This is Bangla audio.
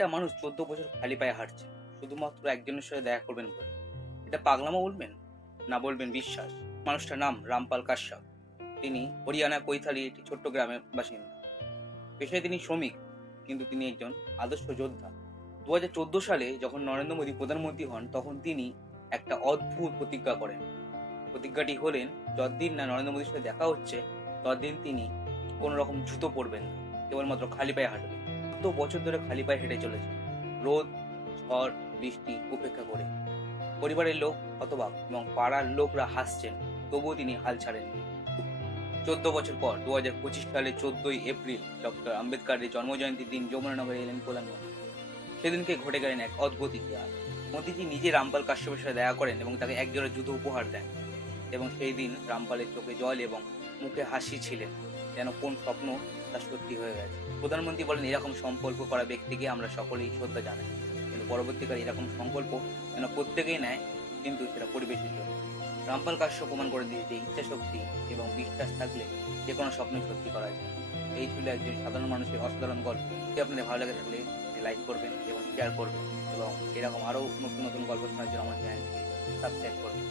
একটা মানুষ চোদ্দ বছর খালি পায়ে হাঁটছে, শুধুমাত্র একজনের সাথে দেখা করবেন বলে। এটা পাগলামা বলবেন? না বলবেন বিশ্বাস? মানুষটার নাম রামপাল কাশ্যপ। তিনি হরিয়ানা কৈথালি একটি ছোট্ট গ্রামের বাসিন্দা। পেশায় তিনি শ্রমিক, কিন্তু তিনি একজন আদর্শ যোদ্ধা। দু হাজার চোদ্দ সালে যখন নরেন্দ্র মোদী প্রধানমন্ত্রী হন, তখন তিনি একটা অদ্ভুত প্রতিজ্ঞা করেন। প্রতিজ্ঞাটি হলেন, যতদিন না নরেন্দ্র মোদীর সাথে দেখা হচ্ছে, ততদিন তিনি কোনো রকম জুতো পরবেন না, কেবলমাত্র খালি পায়ে হাঁটবেন। চোদ্দ বছর ধরে খালি পায়ে হেঁটে চলেছে। রোদ, ঝড়, বৃষ্টি উপেক্ষা করে। পরিবারের লোক অথবা এবং পাড়ার লোকরা হাসছেন, তবুও তিনি হাল ছাড়েননি। চোদ্দ বছর পর দু হাজার পঁচিশ সালে চোদ্দই এপ্রিল, ডক্টর আম্বেদকরের জন্মজয়ন্তীর দিন যমুনানগরে এলেন প্রধানমন্ত্রী সেদিনকে ঘটে গেলেন এক অদ্ভুত ইতিহাস। মোদিজি নিজে রামপাল কাশ্যপের সাথে দেখা করেন এবং তাকে একজোড়া জুতো উপহার দেন এবং সেই দিন রামপালের চোখে জল এবং মুখে হাসি ছিলেন। যেন কোন স্বপ্ন তা সত্যি হয়ে গেছে। প্রধানমন্ত্রী বলেন, এরকম সম্পর্ক করা ব্যক্তিকে আমরা সকলেই শ্রদ্ধা জানাই। কিন্তু পরবর্তীকালে এরকম সংকল্প যেন প্রত্যেকেই নেয়, কিন্তু সেটা পরিবেশের জন্য। রামপাল কাশ্যপ প্রমাণ করে দিয়েছে ইচ্ছা শক্তি এবং বিশ্বাস থাকলে যে কোনো স্বপ্ন সত্যি করা যায়। এই ছিল একজন সাধারণ মানুষের অসাধারণ গল্প। যদি আপনাদের ভালো লাগে থাকলে লাইক করবেন এবং শেয়ার করবেন এবং এরকম আরও নতুন নতুন গল্প শোনার জন্য আমার চ্যানেলকে সাবস্ক্রাইব করবেন।